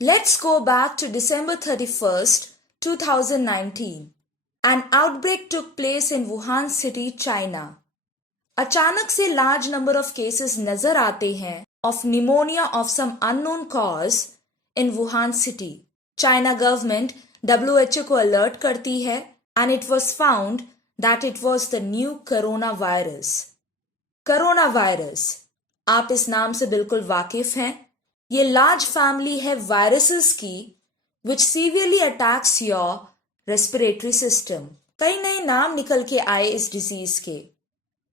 Let's go back to December 31st, 2019. An outbreak took place in Wuhan City, China. अचानक से large number of cases नजर आते हैं of pneumonia of some unknown cause in Wuhan City. China government WHO को alert करती है and it was found that it was the new coronavirus. Coronavirus, आप इस नाम से बिल्कुल वाकिफ हैं. ये लार्ज फैमिली है वायरसेस की which severely attacks your respiratory system. कई नए नाम निकल के आए इस डिजीज के.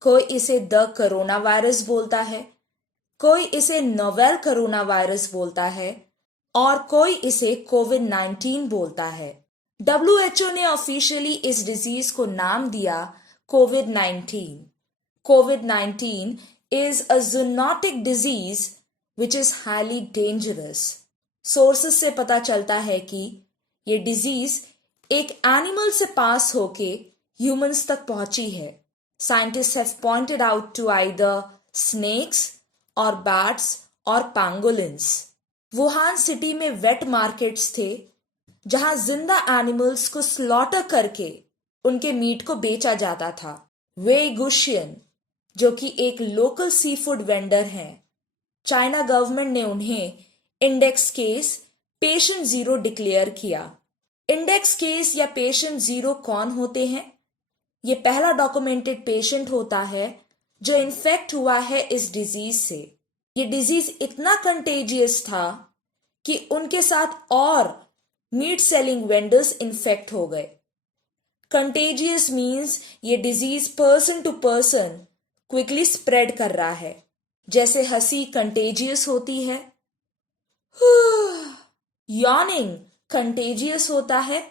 कोई इसे द कोरोना वायरस बोलता है, कोई इसे नोवेल कोरोना वायरस बोलता है और कोई इसे कोविड-19 बोलता है. WHO ने ऑफिशियली इस डिजीज को नाम दिया कोविड-19. कोविड-19 is a zoonotic disease which is highly dangerous. Sources से पता चलता है कि ये डिजीज एक एनिमल से पास होके ह्यूमंस तक पहुंची है. Scientists have pointed out to either snakes or bats or pangolins. Wuhan city में वेट मार्केट्स थे जहां जिंदा एनिमल्स को स्लॉटर करके उनके मीट को बेचा जाता था. वेई गुशियन, जो कि एक लोकल सी फूड वेंडर हैं, चाइना गवर्नमेंट ने उन्हें index case patient zero declare किया. इंडेक्स केस या पेशेंट जीरो कौन होते हैं? ये पहला डॉक्यूमेंटेड पेशेंट होता है जो इन्फेक्ट हुआ है इस डिजीज से. ये डिजीज इतना कंटेजियस था कि उनके साथ और मीट सेलिंग वेंडर्स इन्फेक्ट हो गए. कंटेजियस मीन्स ये disease person to person quickly spread कर रहा है. जैसे हंसी कंटेजियस होती है, यॉर्निंग कंटेजियस होता है,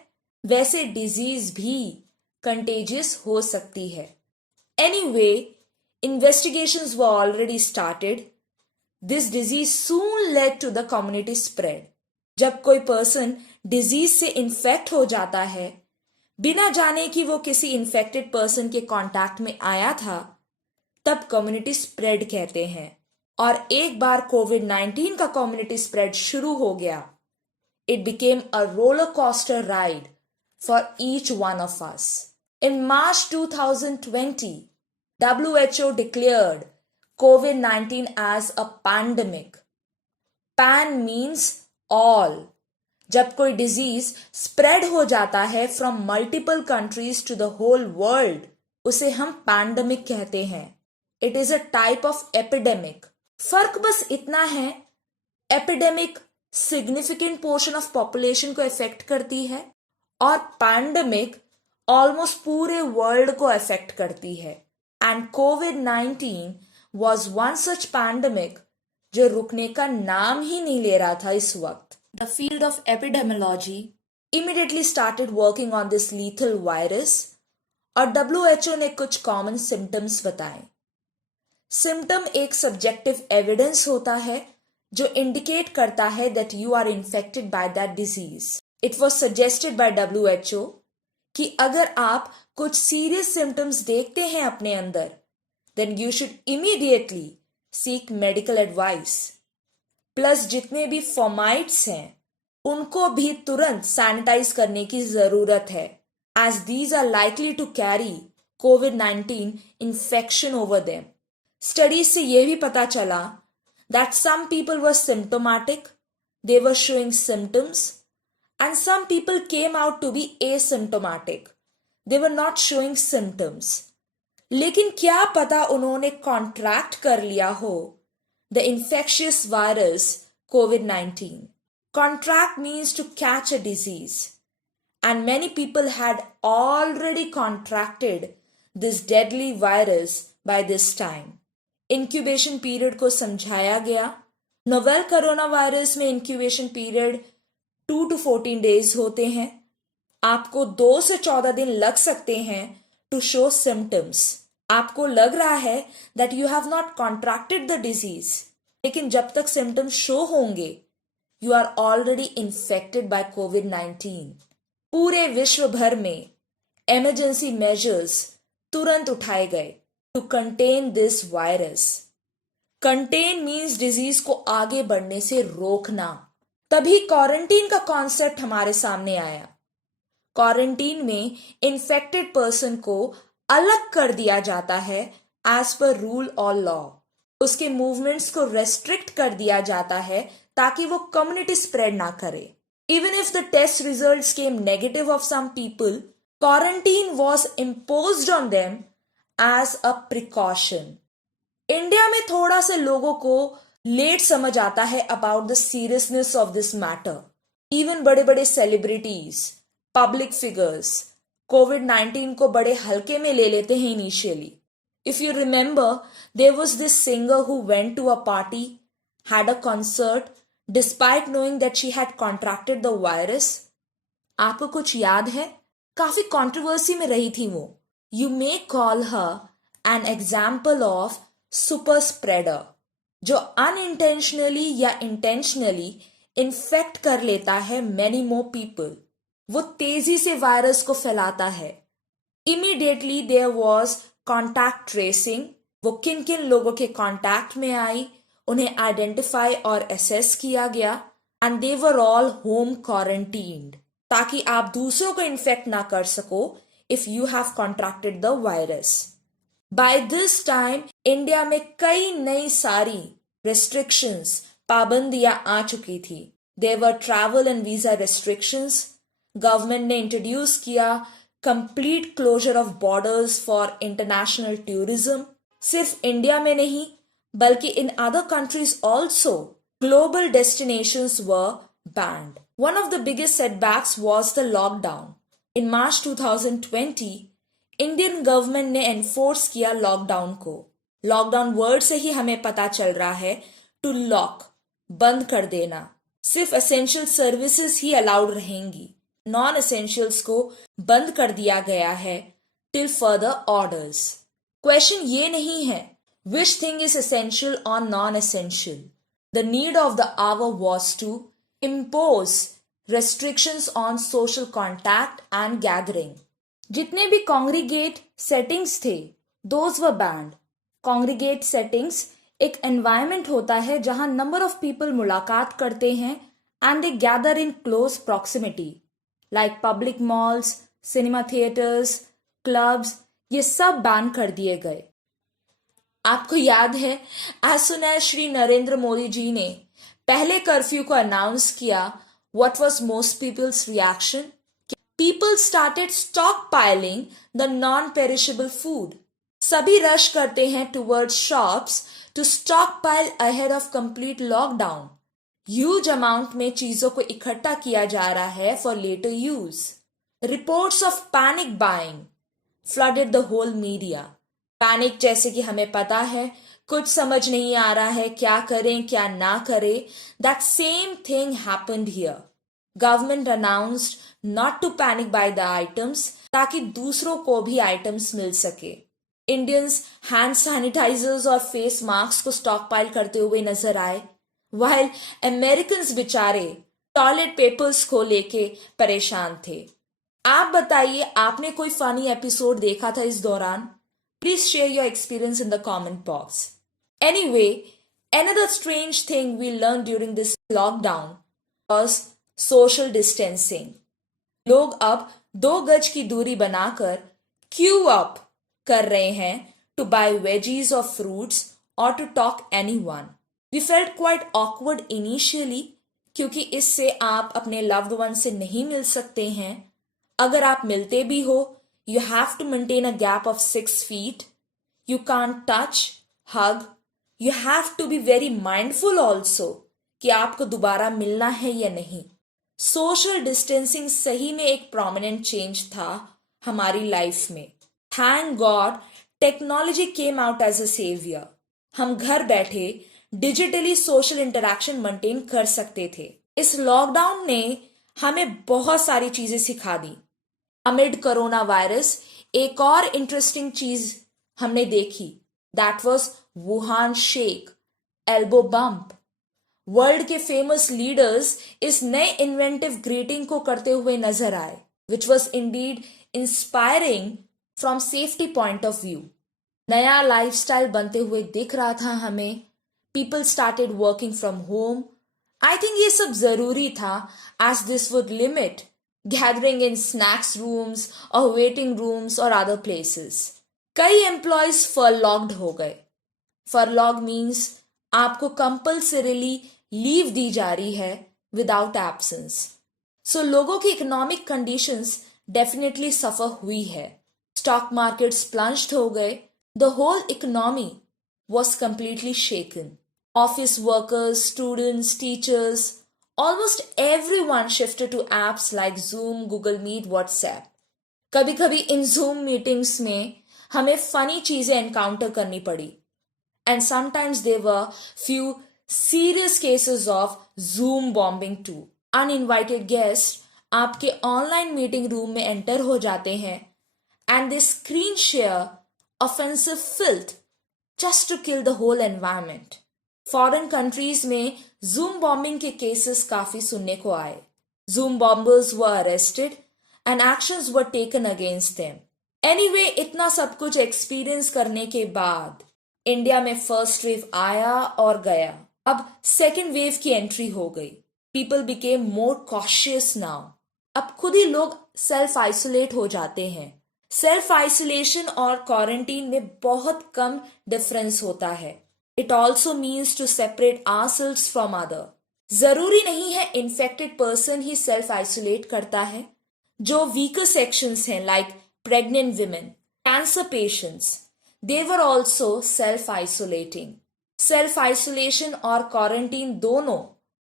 वैसे डिजीज भी कंटेजियस हो सकती है. Anyway, investigations were already started. This disease soon led to the community spread. जब कोई पर्सन डिजीज से इन्फेक्ट हो जाता है बिना जाने कि वो किसी इन्फेक्टेड पर्सन के कांटेक्ट में आया था, तब कम्युनिटी स्प्रेड कहते हैं. और एक बार कोविड-19 का कम्युनिटी स्प्रेड शुरू हो गया, it became a roller coaster ride for each one of us. In March 2020, WHO declared COVID-19 as a pandemic. Pan means all. जब कोई डिजीज स्प्रेड हो जाता है from multiple countries to the whole world, उसे हम pandemic कहते हैं. It is a type of epidemic. फर्क बस इतना है, epidemic significant portion of population को इफेक्ट करती है और पैंडेमिक ऑलमोस्ट पूरे वर्ल्ड को इफेक्ट करती है. एंड कोविड-19 वॉज वन सच पैंडेमिक जो रुकने का नाम ही नहीं ले रहा था इस वक्त. The field of epidemiology immediately started working on this lethal virus और WHO ने कुछ कॉमन सिम्टम्स बताए. सिम्टम एक सब्जेक्टिव एविडेंस होता है जो इंडिकेट करता है that you are infected by that disease. It was suggested by WHO कि अगर आप कुछ सीरियस सिम्टम्स देखते हैं अपने अंदर, then you should immediately seek medical advice. Plus जितने भी फॉर्माइट्स हैं उनको भी तुरंत सैनिटाइज करने की जरूरत है, as these are likely to carry कोविड-19 इन्फेक्शन ओवर देम. स्टडीज से यह भी पता चला that some people were symptomatic, they were showing symptoms, and some people came out to be asymptomatic, they were not showing symptoms. लेकिन क्या पता उन्होंने कॉन्ट्रैक्ट कर लिया हो the infectious virus COVID-19. Contract means to catch a disease, and many people had already contracted this deadly virus by this time. Incubation period को समझाया गया. नोवेल कोरोना वायरस में incubation period 2 to 14 days होते हैं. आपको 2 से 14 दिन लग सकते हैं to show symptoms. आपको लग रहा है that you have not contracted the disease, लेकिन जब तक symptoms show होंगे you are already infected by COVID-19. पूरे विश्व भर में emergency measures तुरंत उठाए गए to contain this virus. Contain means disease को आगे बढ़ने से रोकना। तभी क्वारंटीन का कॉन्सेप्ट हमारे सामने आया। क्वारंटीन में इन्फेक्टेड पर्सन को अलग कर दिया जाता है एज पर रूल और लॉ। उसके मूवमेंट्स को रेस्ट्रिक्ट कर दिया जाता है ताकि वो कम्युनिटी स्प्रेड ना करे। Even if the test results came negative of some people, quarantine was imposed on them as a precaution. India में थोड़ा से लोगों को लेट समझ आता है about the seriousness of this matter. Even बड़े बड़े सेलिब्रिटीज, पब्लिक फिगर्स कोविड-19 को बड़े हल्के में ले लेते हैं initially. If you remember, there was this singer who went to a party, had a concert, despite knowing that she had contracted the virus. आपको कुछ याद है? काफी कंट्रोवर्सी में रही थी वो। You may call her an example of super spreader, जो unintentionally या intentionally infect कर लेता है many more people. वो तेजी से वायरस को फैलाता है। Immediately there was contact tracing. वो किन किन लोगों के कॉन्टैक्ट में आई, उन्हें आइडेंटिफाई और असेस किया गया, and they were all home quarantined, ताकि आप दूसरों को इन्फेक्ट ना कर सको if you have contracted the virus. By this time India में कई नई सारी रेस्ट्रिक्शंस, पाबंदियां आ चुकी थी। There were travel and visa restrictions. Government ने इंट्रोड्यूस किया complete closure of borders for international tourism. सिर्फ इंडिया में नहीं बल्कि in other countries also global destinations were banned. One of the biggest setbacks was the lockdown. In March 2020 Indian government ने enforce किया lockdown को। Lockdown word से ही हमें पता चल रहा है टू लॉक, बंद कर देना। सिर्फ एसेंशियल सर्विसेज ही अलाउड रहेंगी, नॉन एसेंशियल्स को बंद कर दिया गया है टिल फर्दर ऑर्डर्स। क्वेश्चन ये नहीं है विच थिंग इज एसेंशियल और non essential. The need of the hour was to impose restrictions on social contact and gathering. जितने भी कॉन्ग्रीगेट सेटिंग्स थे those were banned. Congregate settings एक environment होता है जहां नंबर ऑफ पीपल मुलाकात करते हैं and they gather in close proximity, like public malls, cinema theatres, clubs, ये सब बैन कर दिए गए। आपको याद है as soon as Shri Narendra Modi ji ने पहले कर्फ्यू को अनाउंस किया, what was most people's reaction? People started stockpiling the non perishable food. सभी रश करते हैं towards shops to stockpile ahead of complete lockdown. Huge amount में चीजों को इकट्ठा किया जा रहा है for later use. Reports of panic buying flooded the whole media. Panic जैसे कि हमें पता है कुछ समझ नहीं आ रहा है, क्या करें क्या ना करें। That same thing happened here. Government announced not to panic buy the items ताकि दूसरों को भी आइटम्स मिल सके। इंडियंस हैंड सैनिटाइजर्स और फेस मास्क को स्टॉक पाइल करते हुए नजर आए, while अमेरिकन्स बेचारे टॉयलेट पेपर्स को लेके परेशान थे। आप बताइए आपने कोई फनी एपिसोड देखा था इस दौरान? Please share your experience in the comment box. Anyway, another strange thing we learned during this lockdown was social distancing. लोग अब 2 गज की दूरी बनाकर क्यू अप कर रहे हैं टू बाय वेजीज और फ्रूट्स और to talk anyone. We felt quite awkward initially क्योंकि इससे आप अपने loved one से नहीं मिल सकते हैं। अगर आप मिलते भी हो, you have to maintain a gap of 6 feet. You can't touch, hug. You have to be very mindful also कि आपको दोबारा मिलना है या नहीं। Social distancing सही में एक prominent change था हमारी लाइफ में। Thank God, technology came out as a savior. हम घर बैठे डिजिटली सोशल इंटरैक्शन मेंटेन कर सकते थे। इस लॉकडाउन ने हमें बहुत सारी चीजें सिखा दी। अमिड कोरोना वायरस एक और इंटरेस्टिंग चीज हमने देखी, that was Wuhan shake, elbow bump. World के फेमस लीडर्स इस नए इन्वेंटिव ग्रीटिंग को करते हुए नजर आए, which was Indeed inspiring from safety point of view. नया लाइफस्टाइल बनते हुए दिख रहा था हमें। People started working from home. I think ये सब जरूरी था as this would limit gathering in snacks rooms or waiting rooms or other places. कई एम्प्लॉयज फरलॉग्ड हो गए. फरलॉग मीन्स आपको कंपल्सरीली लीव दी जा रही है विदाउट एब्सेंस. सो लोगों की इकोनॉमिक कंडीशंस डेफिनेटली सफर हुई है. स्टॉक मार्केट्स प्लंज्ड हो गए. The whole economy was completely shaken. Office workers, students, teachers, almost everyone shifted to apps like Zoom, Google Meet, WhatsApp. कभी कभी इन Zoom meetings में हमें फनी चीजें एनकाउंटर करनी पड़ी. And sometimes there were few serious cases of Zoom bombing too. Uninvited guests आपके online meeting room में enter हो जाते हैं and they screen share offensive filth just to kill the whole environment. Foreign countries में Zoom bombing के cases काफी सुनने को आए. Zoom bombers were arrested and actions were taken against them. Anyway, इतना सब कुछ एक्सपीरियंस करने के बाद इंडिया में फर्स्ट वेव आया और गया. अब सेकेंड वेव की एंट्री हो गई. People became more cautious now. अब खुद ही लोग सेल्फ आइसोलेट हो जाते हैं. सेल्फ आइसोलेशन और क्वारंटीन में बहुत कम डिफरेंस होता है. It also means to separate ourselves from other. जरूरी नहीं है इन्फेक्टेड पर्सन ही सेल्फ आइसोलेट करता है. जो वीकर सेक्शंस हैं like pregnant women, cancer patients, they were also self isolating. Self isolation और क्वारंटीन दोनों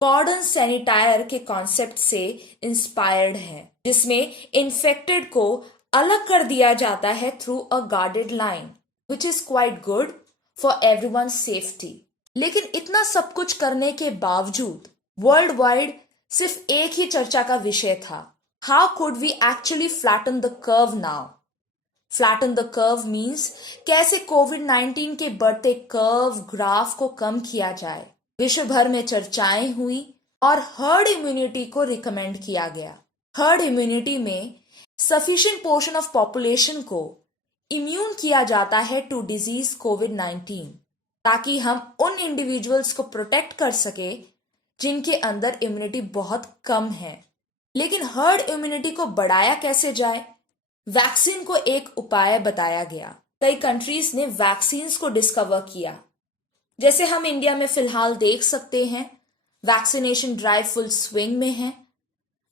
कॉर्डन सैनिटायर के कॉन्सेप्ट से इंस्पायर्ड है, जिसमें इन्फेक्टेड को अलग कर दिया जाता है through a guarded line, which is quite good for everyone safety. लेकिन इतना सब कुछ करने के बावजूद वर्ल्ड वाइड सिर्फ एक ही चर्चा का विषय था. How could we actually flatten the curve now. Flatten the curve means कैसे कोविड-19 के बढ़ते कर्व ग्राफ को कम किया जाए. विश्व भर में चर्चाएं हुई और हर्ड इम्यूनिटी को रिकमेंड किया गया. हर्ड इम्यूनिटी में सफिशिएंट पोर्शन ऑफ पॉपुलेशन को इम्यून किया जाता है टू डिजीज कोविड-19, ताकि हम उन इंडिविजुअल्स को प्रोटेक्ट कर सके जिनके अंदर इम्यूनिटी बहुत कम है. लेकिन हर्ड इम्यूनिटी को बढ़ाया कैसे जाए. वैक्सीन को एक उपाय बताया गया. कई कंट्रीज ने वैक्सीन को डिस्कवर किया. जैसे हम इंडिया में फिलहाल देख सकते हैं, वैक्सीनेशन ड्राइव फुल स्विंग में है.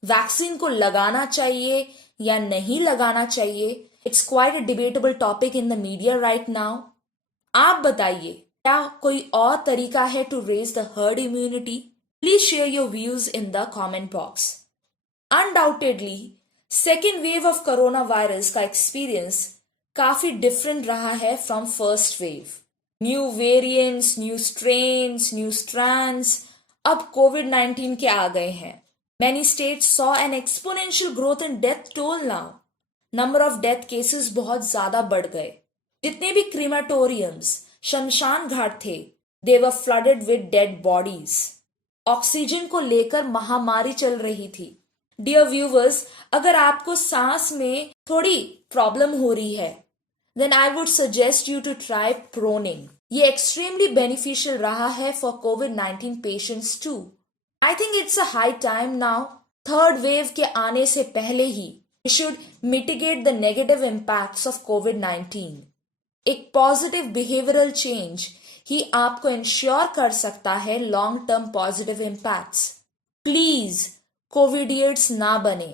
वैक्सीन को लगाना चाहिए या नहीं लगाना चाहिए, it's quite a debatable topic in the media right now. आप बताइए, क्या कोई और तरीका है to raise the herd immunity? Please share your views in the comment box. Undoubtedly second wave of corona virus का एक्सपीरियंस काफी डिफरेंट रहा है from first wave. New variants, new strains, new strands अब कोविड-19 के आ गए हैं. Many states saw an exponential growth in death toll now. Number of death cases बहुत ज्यादा बढ़ गए. जितने भी क्रीमेटोरियम्स, शमशान घाट थे, they were flooded with dead bodies. Oxygen को लेकर महामारी चल रही थी. Dear viewers, अगर आपको सांस में थोड़ी प्रॉब्लम हो रही है, then I would suggest you to try proning. ये extremely beneficial रहा है for COVID-19 patients too. I think it's a high time now. Third wave के आने से पहले ही we should mitigate the negative impacts of COVID-19. एक positive behavioural change ही आपको ensure कर सकता है long term positive impacts. Please covidiots ना बने.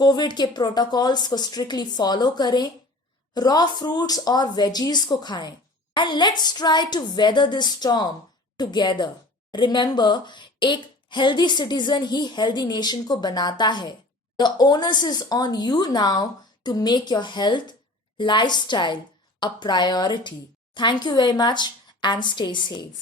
कोविड के प्रोटोकॉल्स को स्ट्रिक्टली फॉलो करें. रॉ फ्रूट्स और वेजीज को खाएं. And let's try to weather this storm together. Remember, एक हेल्दी सिटीजन ही हेल्दी नेशन को बनाता है. The onus is on you now to make your health lifestyle a priority. Thank you very much and stay safe.